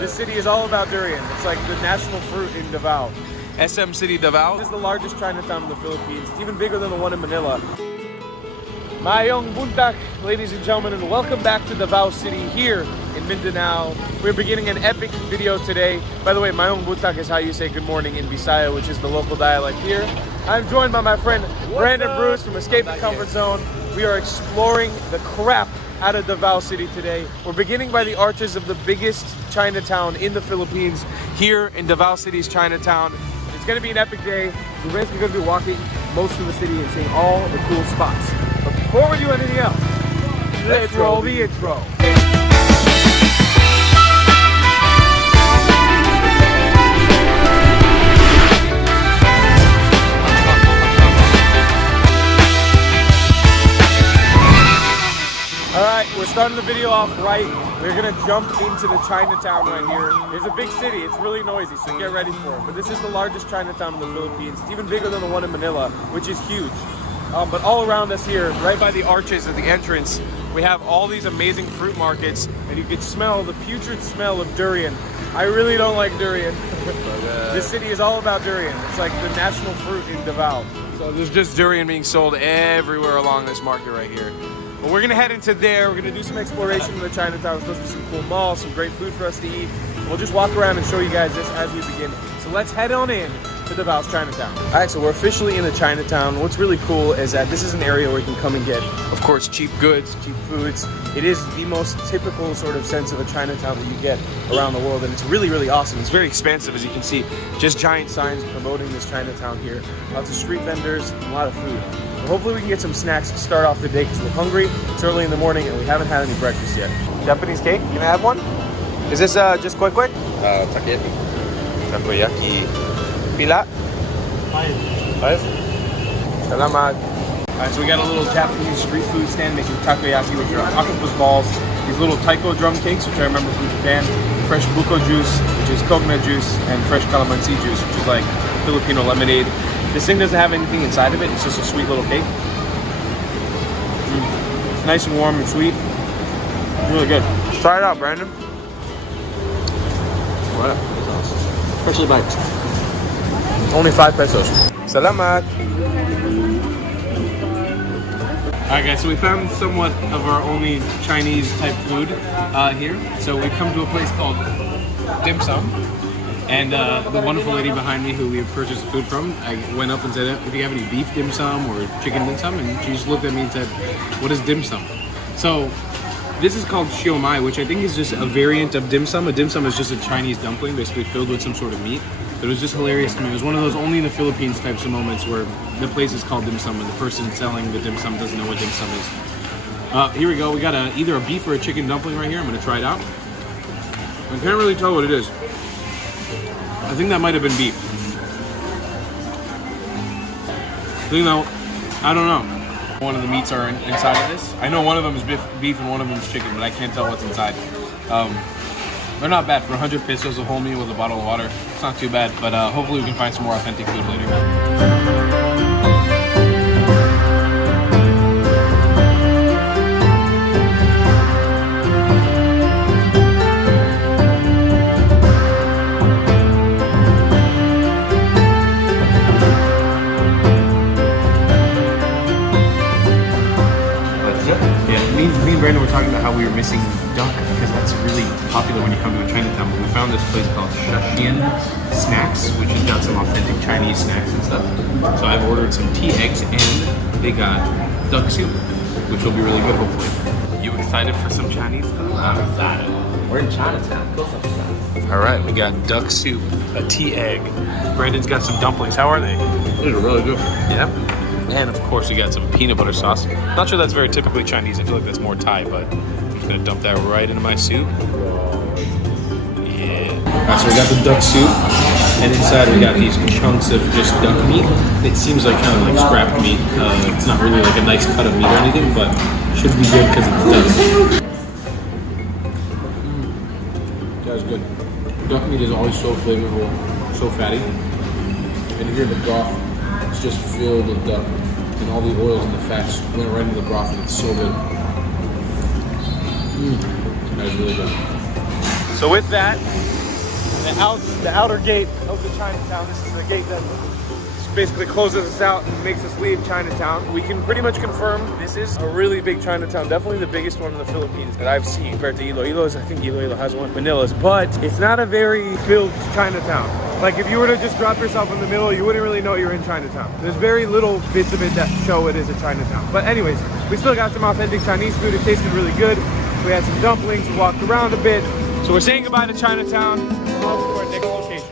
This city is all about durian. It's like the national fruit in Davao. SM City Davao. This is the largest Chinatown in the Philippines. It's even bigger than the one in Manila. Mayong buntag, ladies and gentlemen, and welcome back to Davao City here in Mindanao. We're beginning an epic video today. By the way, mayong buntag is how you say good morning in Bisaya, which is the local dialect here. I'm joined by my friend Brandon Bruce from Escape the Comfort Zone. We are exploring the crap out of Davao City today. We're beginning by the arches of the biggest Chinatown in the Philippines, here in Davao City's Chinatown. It's gonna be an epic day. We're basically gonna be walking most of the city and seeing all the cool spots. But before we do anything else, let's roll the intro. Alright, we're starting the video off right. We're gonna jump into the Chinatown right here. It's a big city, it's really noisy, so get ready for it. But this is the largest Chinatown in the Philippines. It's even bigger than the one in Manila, which is huge. But all around us here, right by the arches at the entrance, we have all these amazing fruit markets, and you can smell the putrid smell of durian. I really don't like durian. This city is all about durian. It's like the national fruit in Davao. So there's just durian being sold everywhere along this market right here. But we're gonna head into there. We're gonna do some exploration in the Chinatown. There's supposed to be some cool malls, some great food for us to eat. We'll just walk around and show you guys this as we begin. So let's head on in to Davao's Chinatown. All right, so we're officially in the Chinatown. What's really cool is that this is an area where you can come and get, of course, cheap goods, cheap foods. It is the most typical sort of sense of a Chinatown that you get around the world, and it's really, really awesome. It's very expansive, as you can see. Just giant signs promoting this Chinatown here. Lots of street vendors, and a lot of food. Hopefully we can get some snacks to start off the day because we're hungry. It's early in the morning and we haven't had any breakfast yet. Japanese cake, can I have one? Is this just quick? Takoyaki. Takoyaki. Pila? 5. Salamat. Alright, so we got a little Japanese street food stand making takoyaki, which are octopus balls. These little taiko drum cakes, which I remember from Japan. Fresh buko juice, which is coconut juice, and fresh calamansi juice, which is like Filipino lemonade. This thing doesn't have anything inside of it. It's just a sweet little cake. It's nice and warm and sweet. Really good. Try it out, Brandon. What? Especially bites. Only 5 pesos. Salamat. Alright guys, so we found somewhat of our only Chinese type food here. So we've come to a place called Dim Sum. And the wonderful lady behind me who we purchased food from, I went up and said, do you have any beef dim sum or chicken dim sum? And she just looked at me and said, what is dim sum? So this is called siomai, which I think is just a variant of dim sum. A dim sum is just a Chinese dumpling, basically filled with some sort of meat. But it was just hilarious to me. It was one of those only in the Philippines types of moments where the place is called dim sum and the person selling the dim sum doesn't know what dim sum is. Here we go. We got either a beef or a chicken dumpling right here. I'm going to try it out. I can't really tell what it is. I think that might have been beef. I don't know. One of the meats are inside of this. I know one of them is beef and one of them is chicken, but I can't tell what's inside. They're not bad for 100 pesos a whole meal with a bottle of water. It's not too bad, but hopefully we can find some more authentic food later. Me and Brandon were talking about how we were missing duck because that's really popular when you come to a Chinatown. But we found this place called Shashian Snacks, which has got some authentic Chinese snacks and stuff. So I've ordered some tea eggs and they got duck soup, which will be really good hopefully. You excited for some Chinese stuff? I'm excited. We're in Chinatown. Of course I'm excited. All right, we got duck soup, a tea egg. Brandon's got some dumplings. How are they? These are really good. Yeah. And of course we got some peanut butter sauce. Not sure that's very typically Chinese. I feel like that's more Thai, but I'm just gonna dump that right into my soup. Yeah. Alright, so we got the duck soup, and inside we got these chunks of just duck meat. It seems like kind of like scrap meat. It's not really like a nice cut of meat or anything, but should be good because it's duck. That's good. Duck meat is always so flavorful, so fatty. And here the broth, it's just filled with duck. And all the oils and the fats went right into the broth and it's so good. That is really good. So with that, the outer gate of the Chinatown. This is the gate that basically closes us out and makes us leave Chinatown. We can pretty much confirm this is a really big Chinatown, definitely the biggest one in the Philippines that I've seen compared to Iloilo's. I think Iloilo has one, Manila's, but it's not a very filled Chinatown. Like if you were to just drop yourself in the middle, you wouldn't really know you're in Chinatown. There's very little bits of it that show it is a Chinatown. But anyways, we still got some authentic Chinese food. It tasted really good. We had some dumplings, we walked around a bit. So we're saying goodbye to Chinatown. We're off to our next location.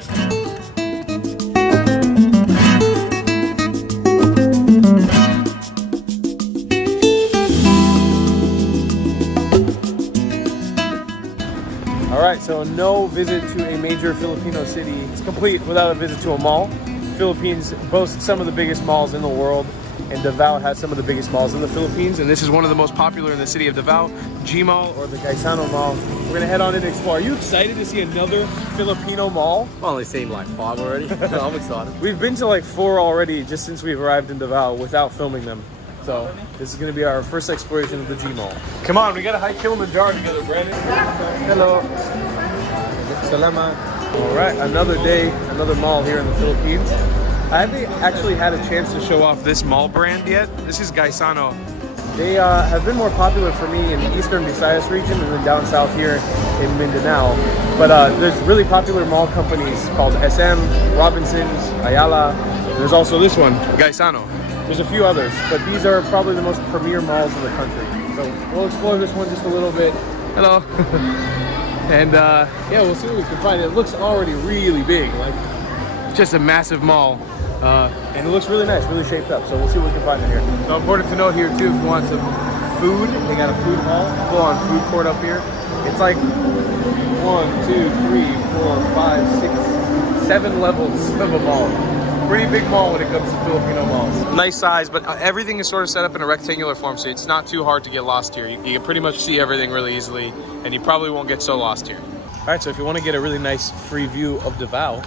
Alright, so no visit to a major Filipino city is complete without a visit to a mall. The Philippines boasts some of the biggest malls in the world, and Davao has some of the biggest malls in the Philippines, and this is one of the most popular in the city of Davao, G Mall, or the Gaisano Mall. We're gonna head on in and explore. Are you excited to see another Filipino mall? I've only seen like 5 already. No, I'm excited. We've been to like 4 already just since we've arrived in Davao without filming them. So this is gonna be our first exploration of the G Mall. Come on, we gotta hike Kilimanjaro together, Brandon. Hello. Salamat. All right, another day, another mall here in the Philippines. I haven't actually had a chance to show off this mall brand yet. This is Gaisano. They have been more popular for me in the eastern Visayas region and then down south here in Mindanao. But there's really popular mall companies called SM, Robinsons, Ayala. There's also this one, Gaisano. There's a few others, but these are probably the most premier malls in the country. So we'll explore this one just a little bit. Hello. And yeah, we'll see what we can find. It looks already really big, like just a massive mall. And it looks really nice, really shaped up. So we'll see what we can find in here. So important to note here too, if you want some food, they got a food hall, full on food court up here. It's like 1, 2, 3, 4, 5, 6, 7 levels of a mall. Pretty big mall when it comes to Filipino malls. Nice size, but everything is sort of set up in a rectangular form, so it's not too hard to get lost here. You can pretty much see everything really easily, and you probably won't get so lost here. All right, so if you want to get a really nice free view of Davao,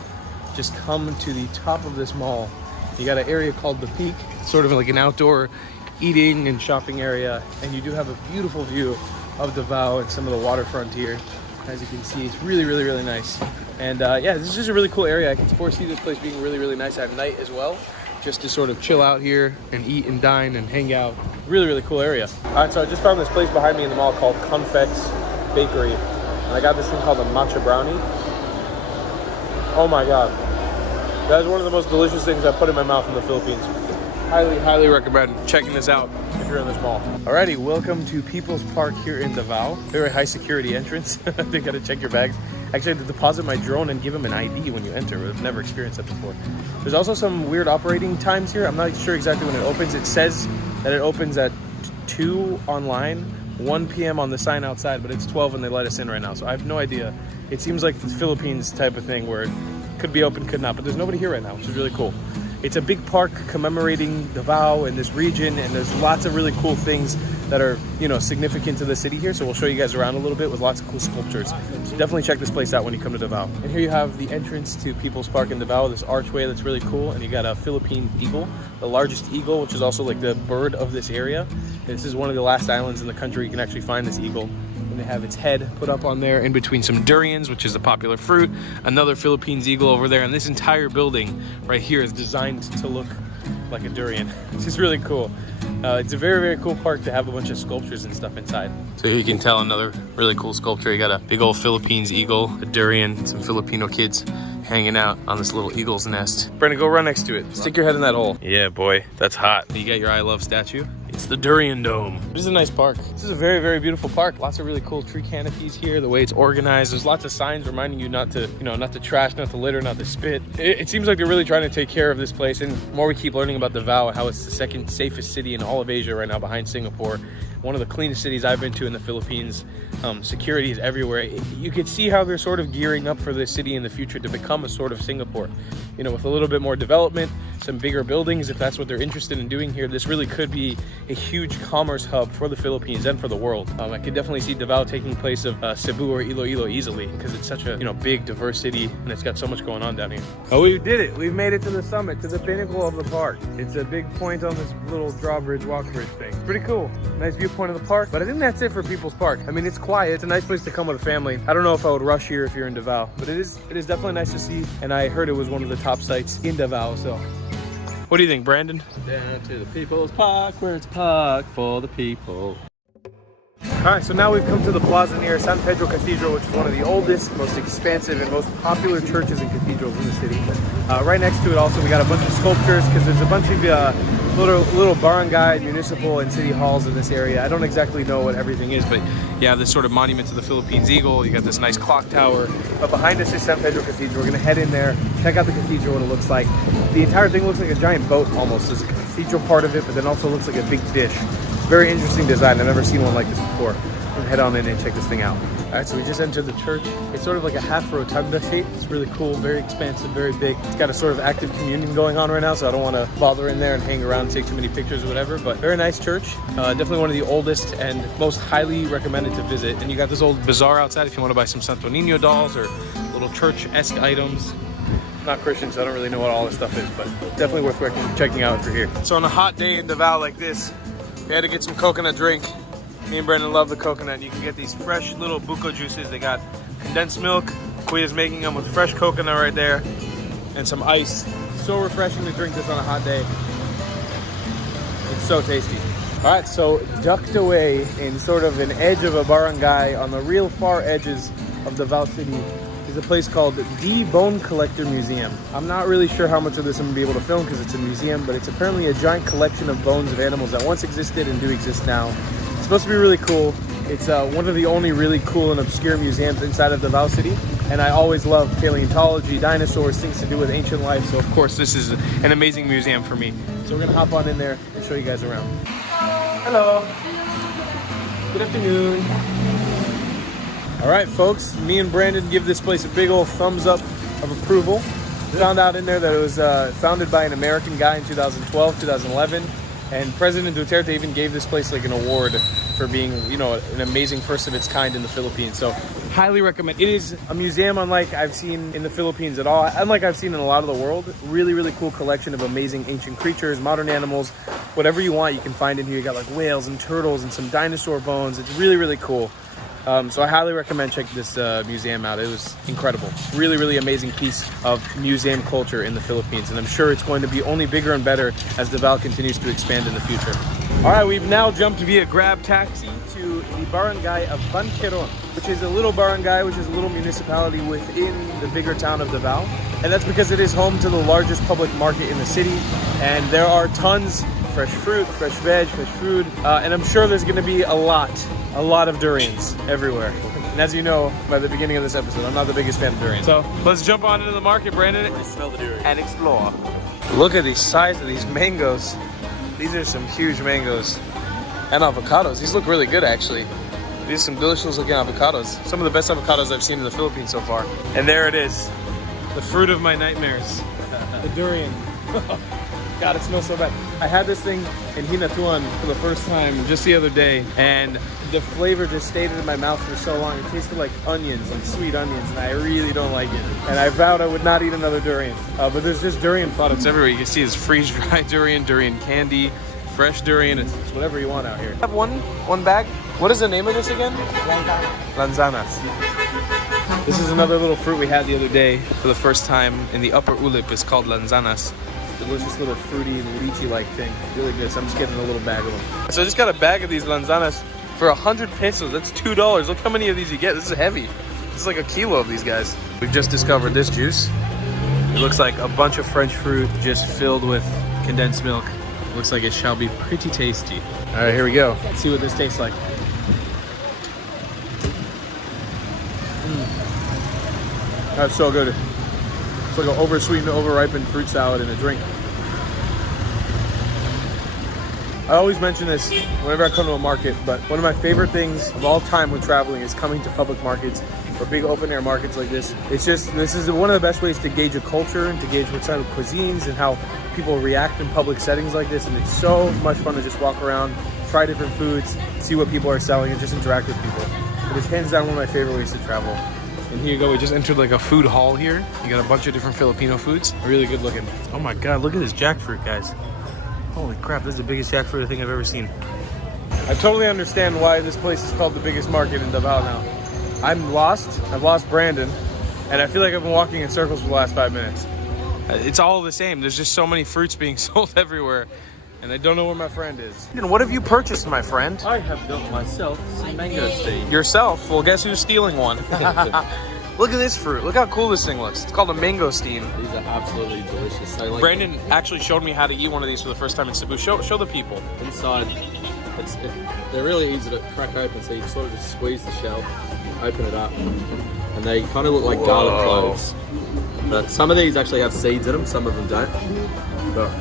just come to the top of this mall. You got an area called the Peak, sort of like an outdoor eating and shopping area, and you do have a beautiful view of Davao and some of the waterfront here. As you can see, it's really, really, really nice. And yeah, this is just a really cool area. I can foresee this place being really, really nice at night as well, just to sort of chill out here and eat and dine and hang out. Really, really cool area. All right, so I just found this place behind me in the mall called Confex Bakery, and I got this thing called a matcha brownie. Oh my God. That is one of the most delicious things I've put in my mouth in the Philippines. Highly, highly recommend checking this out if you're in this mall. Alrighty, welcome to People's Park here in Davao. Very high security entrance. They gotta check your bags. Actually, I had to deposit my drone and give them an ID when you enter. I've never experienced that before. There's also some weird operating times here. I'm not sure exactly when it opens. It says that it opens at 2 online, 1 p.m. on the sign outside, but it's 12 and they let us in right now. So I have no idea. It seems like the Philippines type of thing where it could be open, could not, but there's nobody here right now, which is really cool. It's a big park commemorating Davao and this region, and there's lots of really cool things that are, you know, significant to the city here. So we'll show you guys around a little bit with lots of cool sculptures. So definitely check this place out when you come to Davao. And here you have the entrance to People's Park in Davao, this archway that's really cool. And you got a Philippine eagle, the largest eagle, which is also like the bird of this area. This is one of the last islands in the country you can actually find this eagle. And they have its head put up on there in between some durians, which is a popular fruit, another Philippines eagle over there, and this entire building right here is designed to look like a durian. It's just really cool. It's a very, very cool park to have a bunch of sculptures and stuff inside. So you can tell another really cool sculpture. You got a big old Philippines eagle, a durian, some Filipino kids hanging out on this little eagle's nest. Brandon, go run next to it. Stick your head in that hole. Yeah, boy, that's hot. You got your I Love statue. It's the Durian Dome. This is a nice park. This is a very, very beautiful park. Lots of really cool tree canopies here. The way it's organized. There's lots of signs reminding you not to, you know, not to trash, not to litter, not to spit. It seems like they're really trying to take care of this place. And the more we keep learning about Davao and how it's the second safest city in all of Asia right now behind Singapore. One of the cleanest cities I've been to in the Philippines. Security is everywhere. You can see how they're sort of gearing up for this city in the future to become a sort of Singapore. You know, with a little bit more development, some bigger buildings, if that's what they're interested in doing here, this really could be a huge commerce hub for the Philippines and for the world. I could definitely see Davao taking place of Cebu or Iloilo easily, because it's such a big, diverse city, and it's got so much going on down here. Oh, we did it! We've made it to the summit, to the pinnacle of the park. It's a big point on this little drawbridge, walkbridge thing. Pretty cool. Nice viewpoint of the park, but I think that's it for People's Park. I mean, it's quiet. It's a nice place to come with a family. I don't know if I would rush here if you're in Davao, but it is definitely nice to see, and I heard it was one of the top sites in Davao, so. What do you think, Brandon? Down to the People's Park, where it's park for the people. All right, so now we've come to the plaza near San Pedro Cathedral, which is one of the oldest, most expansive, and most popular churches and cathedrals in the city. Right next to it also, we got a bunch of sculptures, because there's a bunch of little barangay, municipal, and city halls in this area. I don't exactly know what everything is, but yeah, this sort of monument to the Philippines eagle. You got this nice clock tower. But behind us is San Pedro Cathedral. We're gonna head in there, check out the cathedral, what it looks like. The entire thing looks like a giant boat almost. There's a cathedral part of it, but then also looks like a big dish. Very interesting design. I've never seen one like this before. We'll head on in and check this thing out. All right, so we just entered the church. It's sort of like a half rotunda shape. It's really cool, very expansive, very big. It's got a sort of active communion going on right now, so I don't want to bother in there and hang around and take too many pictures or whatever, but very nice church. Definitely one of the oldest and most highly recommended to visit. And you got this old bazaar outside if you want to buy some Santo Niño dolls or little church-esque items. I'm not Christian, so I don't really know what all this stuff is, but definitely worth checking out if you're here. So on a hot day in Davao like this, we had to get some coconut drink. Me and Brendan love the coconut. You can get these fresh little buko juices. They got condensed milk. Kuya's making them with fresh coconut right there and some ice. So refreshing to drink this on a hot day. It's so tasty. All right, so tucked away in sort of an edge of a barangay on the real far edges of Davao City is a place called the Bone Collector Museum. I'm not really sure how much of this I'm gonna be able to film because it's a museum, but it's apparently a giant collection of bones of animals that once existed and do exist now. It's supposed to be really cool. It's one of the only really cool and obscure museums inside of Davao City. And I always love paleontology, dinosaurs, things to do with ancient life. So of course this is an amazing museum for me. So we're gonna hop on in there and show you guys around. Hello. Good afternoon. All right, folks, me and Brandon give this place a big old thumbs up of approval. Found out in there that it was founded by an American guy in 2012, 2011. And President Duterte even gave this place like an award for being, an amazing first of its kind in the Philippines. So highly recommend. It is a museum unlike I've seen in the Philippines at all. Unlike I've seen in a lot of the world. Really, really cool collection of amazing ancient creatures, modern animals, whatever you want you can find in here. You got like whales and turtles and some dinosaur bones. It's really, really cool. So I highly recommend checking this museum out. It was incredible. Really, really amazing piece of museum culture in the Philippines. And I'm sure it's going to be only bigger and better as Davao continues to expand in the future. All right, we've now jumped via Grab taxi to the barangay of Banqueron, which is a little barangay, which is a little municipality within the bigger town of Davao. And that's because it is home to the largest public market in the city. And there are tons fresh fruit, fresh veg, fresh food. And I'm sure there's gonna be a lot of durians everywhere. And as you know, by the beginning of this episode, I'm not the biggest fan of durians. So let's jump on into the market, Brandon. Smell the durian. And explore. Look at the size of these mangoes. These are some huge mangoes. And avocados. These look really good, actually. These are some delicious looking avocados. Some of the best avocados I've seen in the Philippines so far. And there it is. The fruit of my nightmares. The durian. God, it smells so bad. I had this thing in Hinatuan for the first time just the other day, and the flavor just stayed in my mouth for so long. It tasted like onions, like sweet onions, and I really don't like it. And I vowed I would not eat another durian. But there's just durian products everywhere. You can see it's freeze-dried durian, durian candy, fresh durian. It's whatever you want out here. I have one bag. What is the name of this again? Lanzanas. This is another little fruit we had the other day for the first time in the upper Ulip. It's called lanzanas. Delicious little fruity, lychee-like thing. Really good. So I'm just getting a little bag of them. So I just got a bag of these lanzanas for 100 pesos. That's $2. Look how many of these you get. This is heavy. This is like a kilo of these guys. We've just discovered this juice. It looks like a bunch of French fruit just filled with condensed milk. It looks like it shall be pretty tasty. All right, here we go. Let's see what this tastes like. That's so good. It's like an oversweetened, overripened fruit salad in a drink. I always mention this whenever I come to a market, but one of my favorite things of all time when traveling is coming to public markets or big open air markets like this. It's just, this is one of the best ways to gauge a culture and to gauge what type of cuisines and how people react in public settings like this. And it's so much fun to just walk around, try different foods, see what people are selling, and just interact with people. It is hands down one of my favorite ways to travel. And here you go, we just entered like a food hall here. You got a bunch of different Filipino foods. Really good looking. Oh my God, look at this jackfruit, guys. Holy crap, this is the biggest jackfruit I think I've ever seen. I totally understand why this place is called the biggest market in Davao now. I'm lost, I've lost Brandon, and I feel like I've been walking in circles for the last 5 minutes. It's all the same. There's just so many fruits being sold everywhere. And I don't know where my friend is. What have you purchased, my friend? I have done myself some mango steam. Yourself? Well, guess who's stealing one? Look at this fruit. Look how cool this thing looks. It's called a mango steam. These are absolutely delicious. So, like, Brandon actually showed me how to eat one of these for the first time in Cebu. Show the people. inside, they're really easy to crack open. So you sort of just squeeze the shell, open it up, and they kind of look like garlic cloves. But some of these actually have seeds in them. Some of them don't. But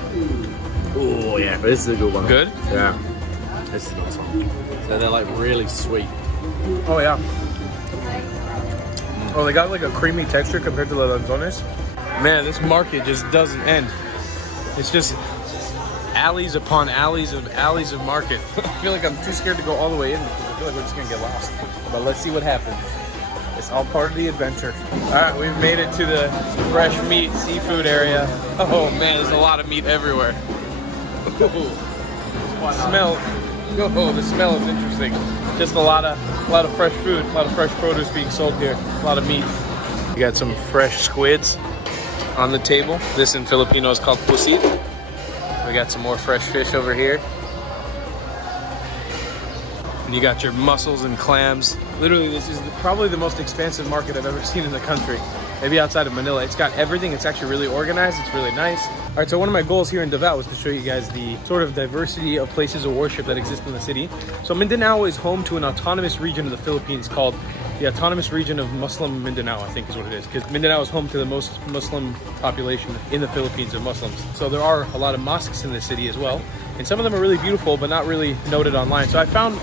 oh yeah, but this is a good one. Good? Yeah. This is a nice one. So they're like really sweet. Oh yeah. Oh, they got like a creamy texture compared to the lanzones. Man, this market just doesn't end. It's just alleys upon alleys of market. I feel like I'm too scared to go all the way in because I feel like we're just gonna get lost. But let's see what happens. It's all part of the adventure. All right, we've made it to the fresh meat seafood area. Oh man, there's a lot of meat everywhere. Smell. Oh, the smell is interesting. Just a lot of fresh food, a lot of fresh produce being sold here. A lot of meat. You got some fresh squids on the table. This in Filipino is called pusit. We got some more fresh fish over here. And you got your mussels and clams. Literally, this is probably the most expansive market I've ever seen in the country. Maybe outside of Manila. It's got everything. It's actually really organized. It's really nice. All right, so one of my goals here in Davao was to show you guys the sort of diversity of places of worship that exist in the city. So Mindanao is home to an autonomous region of the Philippines called the Autonomous Region of Muslim Mindanao, I think is what it is. Because Mindanao is home to the most Muslim population in the Philippines of Muslims. So there are a lot of mosques in the city as well. And some of them are really beautiful, but not really noted online. So I found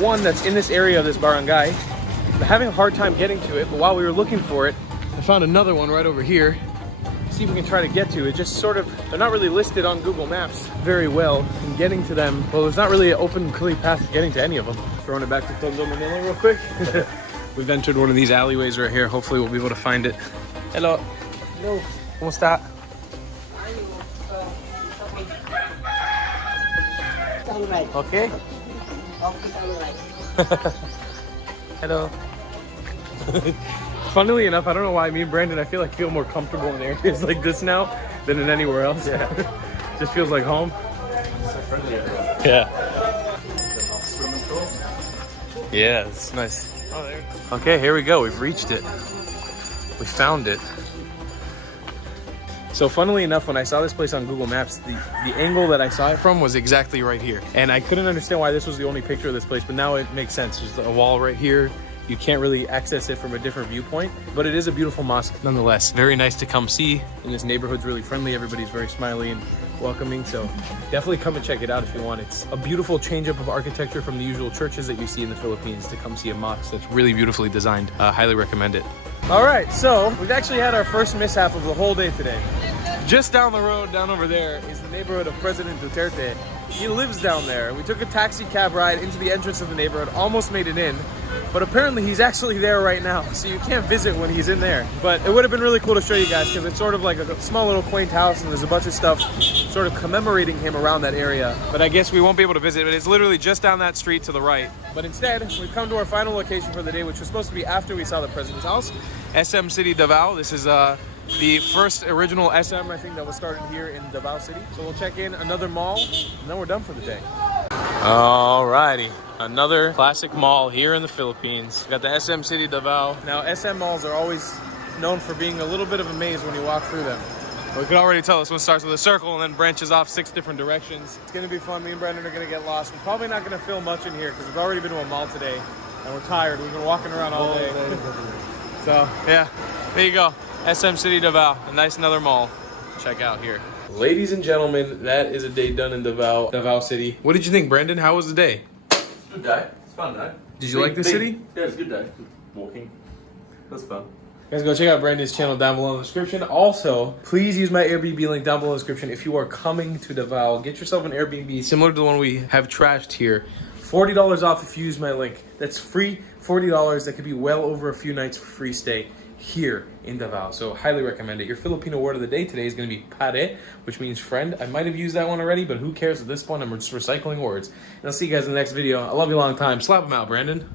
one that's in this area of this barangay. I'm having a hard time getting to it, but while we were looking for it, I found another one right over here. See if we can try to get to it. Just sort of, they're not really listed on Google Maps very well. And getting to them, well, there's not really an open, clear path to getting to any of them. Throwing it back to Tondo, Manila real quick. We've entered one of these alleyways right here. Hopefully we'll be able to find it. Hello. Hello. ¿Cómo está? Okay. Hello. Funnily enough, I don't know why me and Brandon, I feel more comfortable in areas like this now than in anywhere else. Yeah. Just feels like home. So friendly. Yeah. Yeah, it's nice. Oh, there. Okay, here we go. We've reached it. We found it. So funnily enough, when I saw this place on Google Maps, the angle that I saw it from was Exactly right here. and I couldn't understand why this was the only picture of this place, but now it makes sense. There's a wall right here. You can't really access it from a different viewpoint, but it is a beautiful mosque. Nonetheless, very nice to come see. And this neighborhood's really friendly. Everybody's very smiley and welcoming, so definitely come and check it out if you want. It's a beautiful change up of architecture from the usual churches that you see in the Philippines to come see a mosque that's Really beautifully designed. Highly recommend it. All right, so we've actually had our first mishap of the whole day today. Just down the road, down over there, is the neighborhood of President Duterte. He lives down there. We took a taxi cab ride into the entrance of the neighborhood, almost made it in, but apparently he's actually there right now, so you can't visit when he's in there. But it would have been really cool to show you guys because it's sort of like a small little quaint house and there's a bunch of stuff sort of commemorating him around that area. But I guess we won't be able to visit, but it's literally just down that street to the right. But instead, we've come to our final location for the day, which was supposed to be after we saw the president's house. SM City Davao. This is the first original SM, I think, that was started here in Davao City. So we'll check in another mall and then we're done for the day. Alrighty, another classic mall here in the Philippines. We got the SM City Davao. Now, SM malls are always known for being a little bit of a maze when you walk through them. We can already tell this one starts with a circle and then branches off 6 different directions. It's gonna be fun. Me and Brandon are gonna get lost. We're probably not gonna film much in here because we've already been to a mall today and we're tired. We've been walking around all day. So Yeah, there you go. SM City Davao, a nice another mall. Check out here. Ladies and gentlemen, that is a day done in Davao City. What did you think, Brandon? How was the day? Good day. It's fun day. Did you like the city? Yeah, it's a good day. Walking. It was fun. Guys, go check out Brandon's channel down below in the description. Also, please use my Airbnb link down below in the description if you are coming to Davao. Get yourself an Airbnb similar to the one we have trashed here. $40 off if you use my link. That's free $40. That could be well over a few nights for free stay here in Davao. So highly recommend it. Your Filipino word of the day today is going to be pare, which means friend. I might have used that one already, but who cares at this point? I'm just recycling words. And I'll see you guys in the next video. I love you a long time. Slap them out, Brandon.